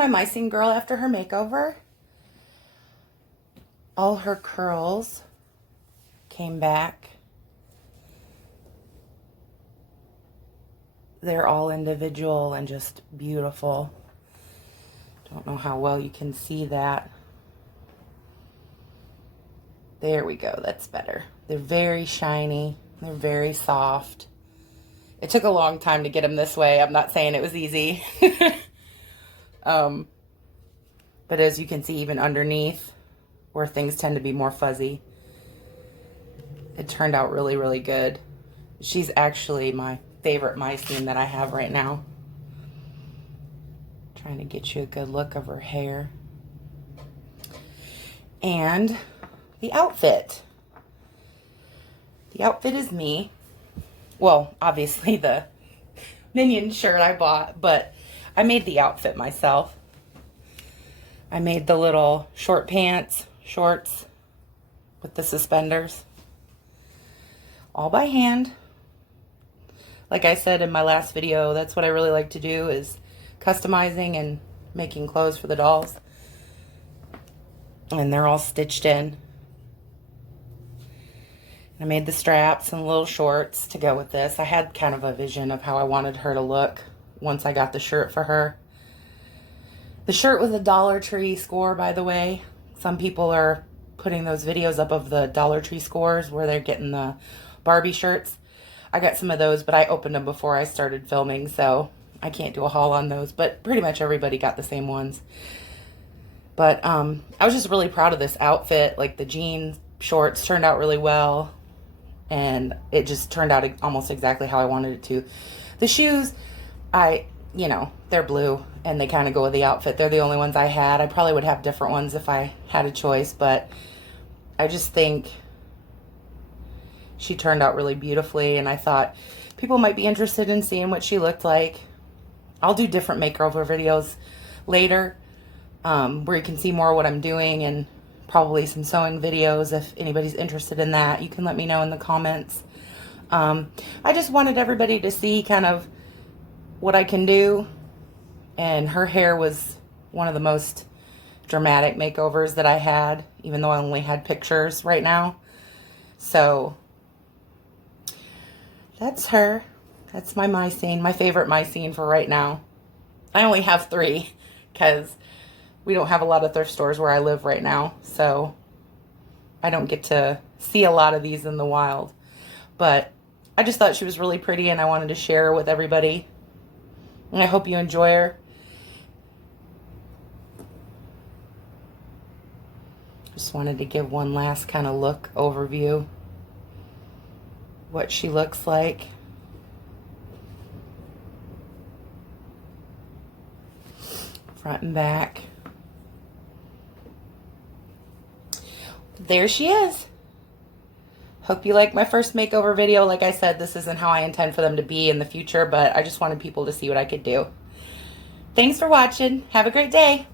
my MyScene girl after her makeover. All her curls came back. They're all individual and just beautiful. Don't know how well you can see that. There we go, that's better. They're very shiny, they're very soft. It took a long time to get them this way. I'm not saying it was easy. But as you can see, even underneath, where things tend to be more fuzzy, it turned out really, really good. She's actually my favorite MyScene that I have right now. Trying to get you a good look of her hair. And the outfit. The outfit is me. Well, obviously the Minion shirt I bought, but I made the outfit myself. I made the little short pants, shorts with the suspenders. All by hand. Like I said in my last video, that's what I really like to do, is customizing and making clothes for the dolls. And they're all stitched in. I made the straps and little shorts to go with this. I had kind of a vision of how I wanted her to look once I got the shirt for her. The shirt was a Dollar Tree score, by the way. Some people are putting those videos up of the Dollar Tree scores where they're getting the Barbie shirts. I got some of those, but I opened them before I started filming, so I can't do a haul on those. But pretty much everybody got the same ones. But I was just really proud of this outfit. Like, the jeans, shorts turned out really well. And it just turned out almost exactly how I wanted it to. The shoes, you know, they're blue and they kind of go with the outfit. They're the only ones I had. I probably would have different ones if I had a choice, but I just think she turned out really beautifully, and I thought people might be interested in seeing what she looked like. I'll do different makeover videos later where you can see more of what I'm doing, and probably some sewing videos. If anybody's interested in that, you can let me know in the comments. I just wanted everybody to see kind of what I can do, and her hair was one of the most dramatic makeovers that I had, even though I only had pictures right now. So that's her. That's my MyScene, my favorite MyScene for right now. I only have 3 because we don't have a lot of thrift stores where I live right now, so I don't get to see a lot of these in the wild. But I just thought she was really pretty, and I wanted to share her with everybody. And I hope you enjoy her. Just wanted to give one last kind of look overview. What she looks like. Front and back. There she is. Hope you like my first makeover video. Like I said, this isn't how I intend for them to be in the future, but I just wanted people to see what I could do. Thanks for watching. Have a great day.